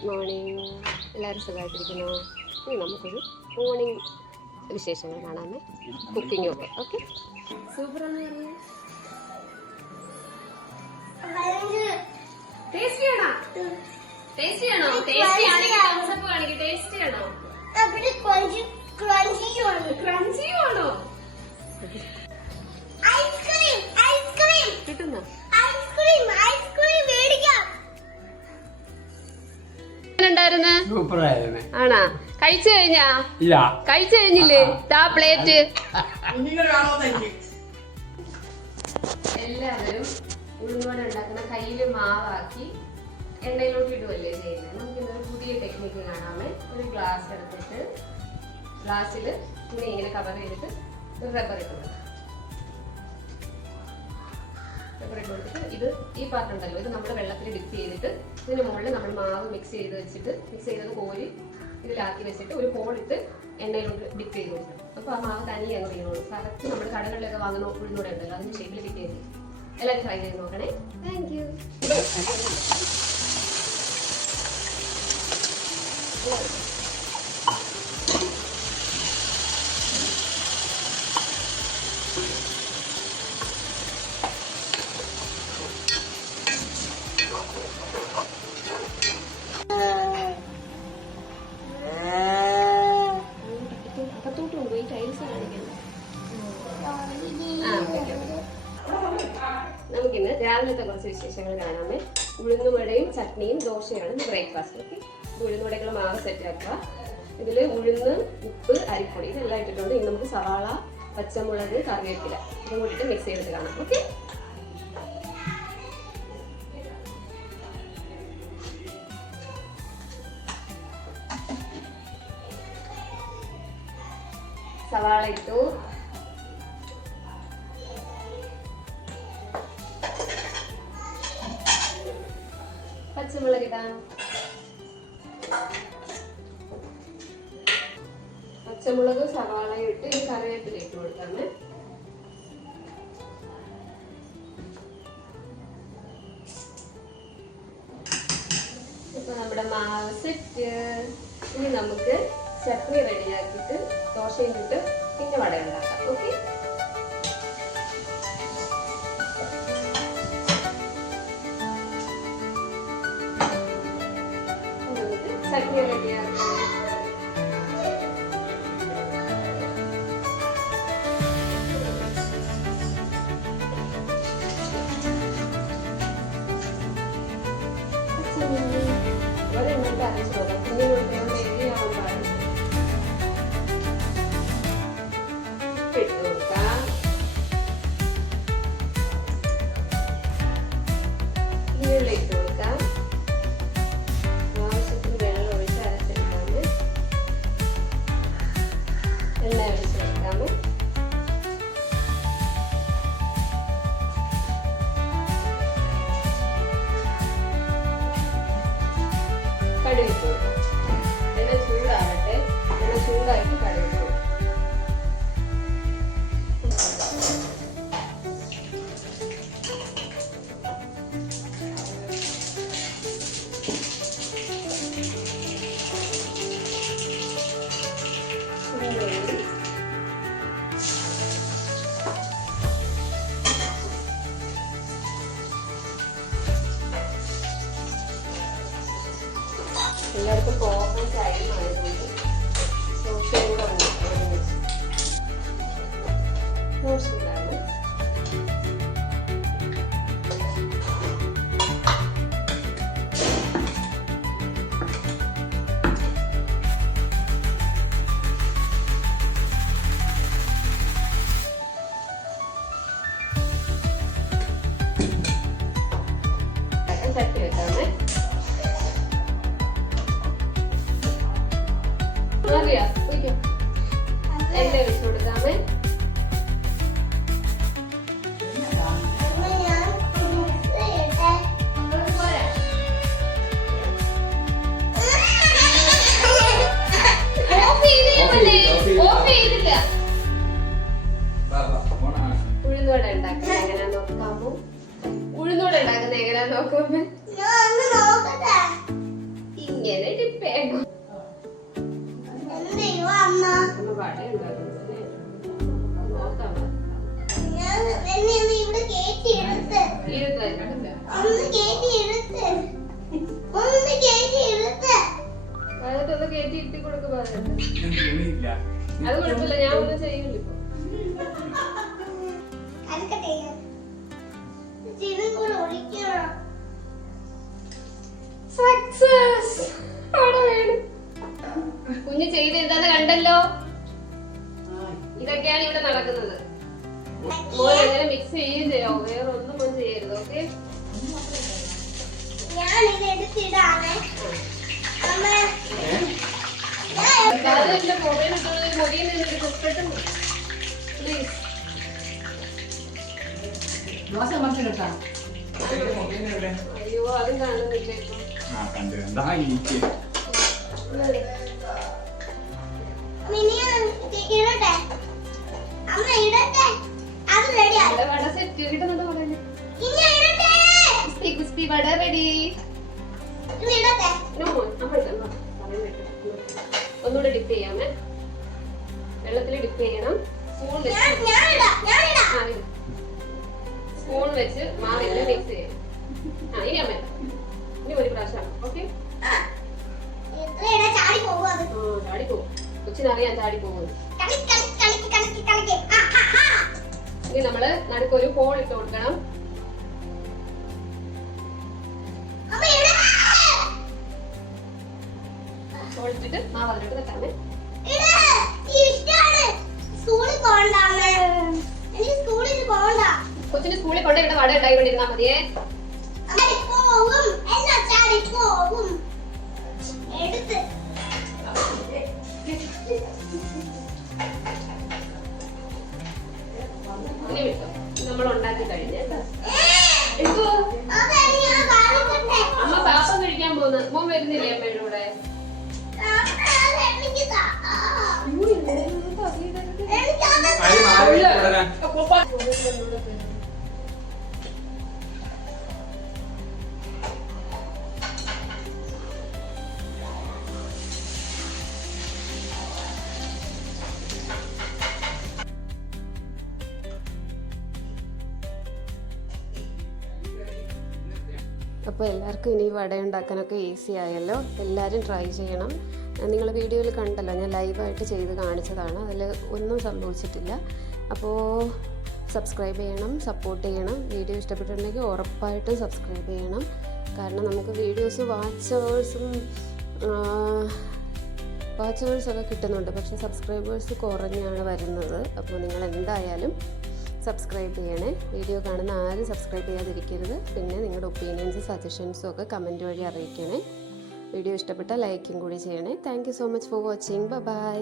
Good morning. എല്ലാവരും സുഖമായിട്ടിരിക്കുന്നു. ഇനി നമുക്കൊരു മോർണിംഗ് വിശേഷങ്ങൾ കാണാമേ. കുക്കിംഗ് ഒക്കെ ഓക്കെ. സൂപ്പറാണ്. ടേസ്റ്റി ആണോ? ടേസ്റ്റി ആണോ? ടേസ്റ്റി ആണെങ്കിൽ തംസപ്പ് കാണിക്ക്. ടേസ്റ്റി ആണോ? ക്രഞ്ചിയും ആണോ? കിട്ടുന്നോ? ആണാ? കഴിച്ചു കഴിഞ്ഞാ? കഴിച്ചു കഴിഞ്ഞില്ലേ? ദാ പ്ലേറ്റ്. എല്ലാവരും ഉഴുന്നുവട ഉണ്ടാക്കുന്ന കയ്യില് മാവാക്കി എണ്ണയിലോട്ട് ഇടുവല്ലേ ചെയ്യുന്നത്. നമുക്കിന്നൊരു പുതിയ ടെക്നിക്ക് കാണാമേ. ഒരു ഗ്ലാസ് എടുത്തിട്ട് ഗ്ലാസ്സിൽ ഇങ്ങനെ കവർ ചെയ്തിട്ട് ഒരു റബ്ബർ ഇട്ട് കൊടുക്കാം. റബ്ബർ ഇട്ട് കൊടുത്തിട്ട് ഇത് ഈ പാത്രം ഉണ്ടല്ലോ, ഇത് നമ്മൾ വെള്ളത്തിൽ ഡിപ്പ് ചെയ്തിട്ട് ഇതിന് മുകളിൽ നമ്മൾ മാവ് മിക്സ് ചെയ്തത് കോരി ഇതിലാക്കി വെച്ചിട്ട് ഒരു ഹോളിട്ട് എണ്ണയിലോട്ട് ഡിപ്പ് ചെയ്ത് കൊടുക്കണം. അപ്പോൾ ആ മാവ് തനിയെ അങ്ങ് വീണോളൂ. കറക്റ്റ് നമ്മൾ കടകളിലൊക്കെ വാങ്ങുന്ന ഉഴുന്നൂടെ ഉണ്ടല്ലോ, അതിന് ഷേപ്പിൽ ഡിപ്പ് ചെയ്ത് എല്ലാവരും ട്രൈ ചെയ്ത് നോക്കണേ. Thank you. നമുക്കിന്ന് രാവിലത്തെ കുറച്ച് വിശേഷങ്ങൾ കാണാമേ. ഉഴുന്നുവടയും ചട്നിയും ദോശയാണ് ബ്രേക്ക്ഫാസ്റ്റ്. ഓക്കെ, ഉഴുന്നുവടക്കുള്ള മാവ് സെറ്റ് ആക്കുക. ഇതിൽ ഉഴുന്ന്, ഉപ്പ്, അരിപ്പൊടി ഇതെല്ലാം ഇട്ടിട്ടുണ്ട്. ഇനി നമുക്ക് സവാള, പച്ചമുളക്, കറിവേപ്പില ഇതും കൂടിയിട്ട് മിക്സ് ചെയ്തിട്ട് കാണാം. ഓക്കെ, സവാള ഇട്ടു, പച്ചമുളക് ഇടാം, പച്ചമുളക് സവാളയും ഇട്ട് ഈ കറിവേപ്പില ഇട്ട് കൊടുക്കാമേ. ഇപ്പൊ നമ്മുടെ മാവ് സെറ്റ്. ഇനി നമുക്ക് ചട്നി റെഡിയാക്കിയിട്ട് ദോശയും ഇട്ട് പിന്നെ വട ഉണ്ടാക്കാം. ഓക്കെ, ചട്നി റെഡിയാക്കാം. ഒരെണ്ണത്തെ അരച്ചു നോക്കാം. കുഞ്ഞിനോട് എരിയാവാൻ പാടില്ല. ഇട്ട് കൊടുക്കാം. ഇതിനുള്ള ഇട്ട് കൊടുക്കാം. ആവശ്യത്തിന് വെള്ളം ഒഴിച്ച് അരച്ചെടുക്കാമേ. എണ്ണ ഒഴിച്ചെടുക്കാമേ. കടുക് ഇട്ട് കൊടുക്കാം. എണ്ണ ചൂടാവട്ടെ. എണ്ണ ചൂടാക്കി കടുക് ഇട്ട് കൊടുക്കാം. എല്ലാവർക്കും പോകാൻ ടൈം ആയതുകൊണ്ട് ദോശയും കൂടെ ദോശ ഇടാണ്. ചട്ടി വെക്കാമേ. എണ്ണ ഒഴിച്ചു കൊടുക്കാമേ. ഉഴുന്നുവട ഉണ്ടാക്കുന്നത് എങ്ങനെയാ നോക്കാമോ? ഉഴുന്നുവട ഉണ്ടാക്കുന്നത് എങ്ങനെയാ നോക്കാമേ? ഇങ്ങനെ അതൊന്ന് കയറ്റി ഇട്ടി കൊടുക്കുക. അത് കുഴപ്പമില്ല, ഞാൻ ഒന്നും ചെയ്യില്ല കുഞ്ഞ് ചെയ്ത് എന്താന്ന് കണ്ടല്ലോ. ഇതൊക്കെയാണ് ഇവിടെ നടക്കുന്നത്. മോൻ അങ്ങനെ മിക്സ് ചെയ്യുകയും ചെയ്യാവോ, വേറെ ഒന്നും മോൻ ചെയ്യരുത്. Okay, mobile mobile please. അയ്യോ, അതും കാണുന്നില്ല വട സെറ്റ് കിട്ടുന്നുണ്ട്. ക്രിസ്പി വട റെഡി. ഒന്നുകൂടെ ഡിപ്പ് ചെയ്യാമേ, വെള്ളത്തിൽ ഡിപ്പ് ചെയ്യണം. സ്പൂൺ വെച്ച് മാവിനെ മിക്സ് ചെയ്യണം. ഇനി അമ്മ ഇനി ഒരു പ്രാവശ്യം. ഓക്കെ, ചാടി പോകും, കൊച്ചിനറിയാൻ ചാടി പോകുന്നത്. ഇനി നമ്മള് നടുക്കൊരു ഹോൾ ഇട്ട് കൊടുക്കണം. ഹോൾ ഇട്ടിട്ട് മാവ് അതിലോട്ട് വെക്കാമേ. കൊച്ചിന് സ്കൂളിൽ കൊണ്ട് ഇവിടെ വട ഉണ്ടായിക്കൊണ്ടിരുന്നാ മതിയേ. ഇനി വിട്ടോ, നമ്മൾ ഉണ്ടാക്കി കഴിഞ്ഞ് അമ്മ പാപ്പം കഴിക്കാൻ പോകുന്നു. മോൻ വരുന്നില്ലേ അമ്മയുടെ കൂടെ? അപ്പോൾ എല്ലാവർക്കും ഇനി വട ഉണ്ടാക്കാനൊക്കെ ഈസി ആയല്ലോ. എല്ലാവരും ട്രൈ ചെയ്യണം. നിങ്ങൾ വീഡിയോയിൽ കണ്ടല്ലോ, ഞാൻ ലൈവായിട്ട് ചെയ്ത് കാണിച്ചതാണ്. അതിൽ ഒന്നും സംഭവിച്ചിട്ടില്ല. അപ്പോൾ സബ്സ്ക്രൈബ് ചെയ്യണം, സപ്പോർട്ട് ചെയ്യണം. വീഡിയോ ഇഷ്ടപ്പെട്ടിട്ടുണ്ടെങ്കിൽ ഉറപ്പായിട്ടും സബ്സ്ക്രൈബ് ചെയ്യണം. കാരണം നമുക്ക് വീഡിയോസ് വാച്ചേഴ്സൊക്കെ കിട്ടുന്നുണ്ട്, പക്ഷേ സബ്സ്ക്രൈബേഴ്സ് കുറഞ്ഞാണ് വരുന്നത്. അപ്പോൾ നിങ്ങൾ എന്തായാലും സബ്സ്ക്രൈബ് ചെയ്യണേ. വീഡിയോ കാണുന്ന ആരും സബ്സ്ക്രൈബ് ചെയ്യാതിരിക്കരുത്. പിന്നെ നിങ്ങളുടെ ഒപ്പീനിയൻസ് സജഷൻസും ഒക്കെ കമൻറ്റ് വഴി അറിയിക്കണേ. വീഡിയോ ഇഷ്ടപ്പെട്ടാൽ ലൈക്കും കൂടി ചെയ്യണേ. Thank you so much for watching. By.